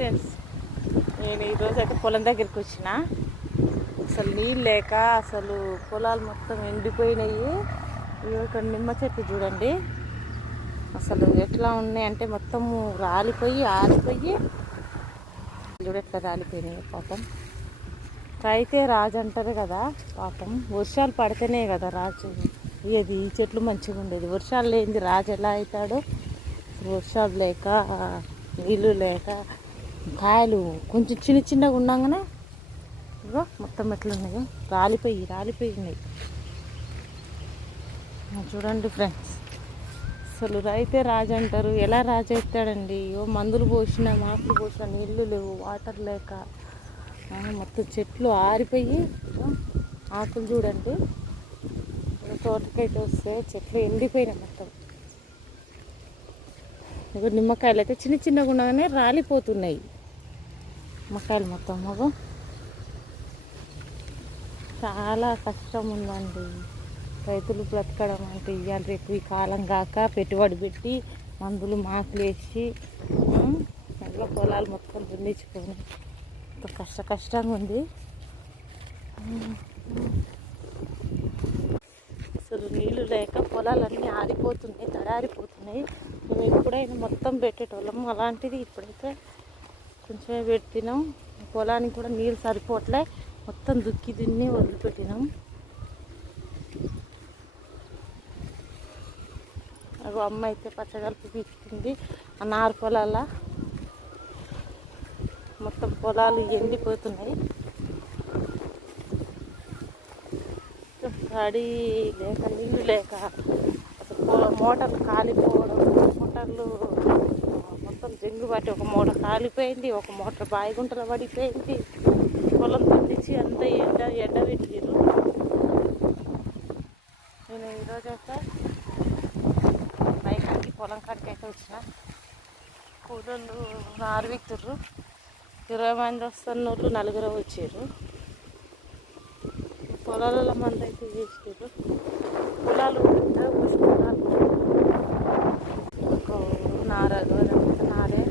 Friends, నేను ఈరోజు అయితే పొలం దగ్గరికి వచ్చిన. అసలు నీళ్ళు లేక అసలు పొలాలు మొత్తం ఎండిపోయినాయి. ఇక్కడ నిమ్మ చెట్టు చూడండి అసలు ఎట్లా ఉన్నాయంటే మొత్తము రాలిపోయి ఆరిపోయి చూడ ఎట్లా రాలిపోయినాయి. పాపం రైతే రాజు అంటారు కదా, పాపం వర్షాలు పడితేనే కదా రాజు ఇది చెట్లు మంచిగా ఉండేది. వర్షాలు లేనిది రాజు ఎలా అవుతాడు? వర్షాలు లేక నీళ్ళు లేక కాయలు కొంచెం చిన్న చిన్నగా ఉన్నాగానే ఇగో మొత్తం ఎట్లున్నాయో రాలిపోయి ఉన్నాయి. చూడండి ఫ్రెండ్స్, అసలు రైతే రాజు అంటారు. ఎలా రాజు అవుతాడండి? మందులు పోసిన మాకులు పోసిన నీళ్ళు లేవు, వాటర్ లేక మొత్తం చెట్లు ఆరిపోయి ఆకులు చూడండి. తోటకైతే వస్తే చెట్లు ఎండిపోయినాయి మొత్తం. ఇక నిమ్మకాయలు అయితే చిన్న చిన్నగా ఉండగానే రాలిపోతున్నాయి. నిమ్మకాయలు మొత్తం మగ చాలా కష్టం ఉందండి. రైతులు బ్రతకడం అంటే ఇవాళ రేపు ఈ కాలం కాక పెట్టుబడి పెట్టి మందులు మాకులు వేసి అట్లా పొలాలు మొత్తం దున్నించుకొని కష్టంగా ఉంది. అసలు నీళ్ళు లేక పొలాలన్నీ ఆరిపోతున్నాయి, తడారిపోతున్నాయి. మేము ఎప్పుడైనా మొత్తం పెట్టేటోళ్ళము, అలాంటిది ఇప్పుడైతే కొంచెమే పెట్టినాం. పొలానికి కూడా నీళ్ళు సరిపోవట్లే, మొత్తం దున్ని వదిలిపెట్టినాం. అగో అమ్మ అయితే పచ్చగలుపు పీచుతుంది. ఆ నారు పొలాల మొత్తం పొలాలు ఎండిపోతున్నాయి. తడి లేక నీళ్ళు లేక అసలు మోటార్లు కాలిపోవడం, మోటార్లు మొత్తం జంగు పట్టి ఒక మోటార్ కాలిపోయింది, ఒక మోటార్ బాయిగుంటలో పడిపోయింది. పొలం దున్నించి అంతా ఎండ పెట్టిరు. నేను ఈరోజైతే బైకాడికి పొలం కాడికి అయితే వచ్చిన. కూలోళ్ళు నారు విత్తుర్రు. 20 మంది వస్తున్నోళ్ళు 4 వచ్చారు. పొలాలలో మంది అయితే చేసారు. పొలాలు నారే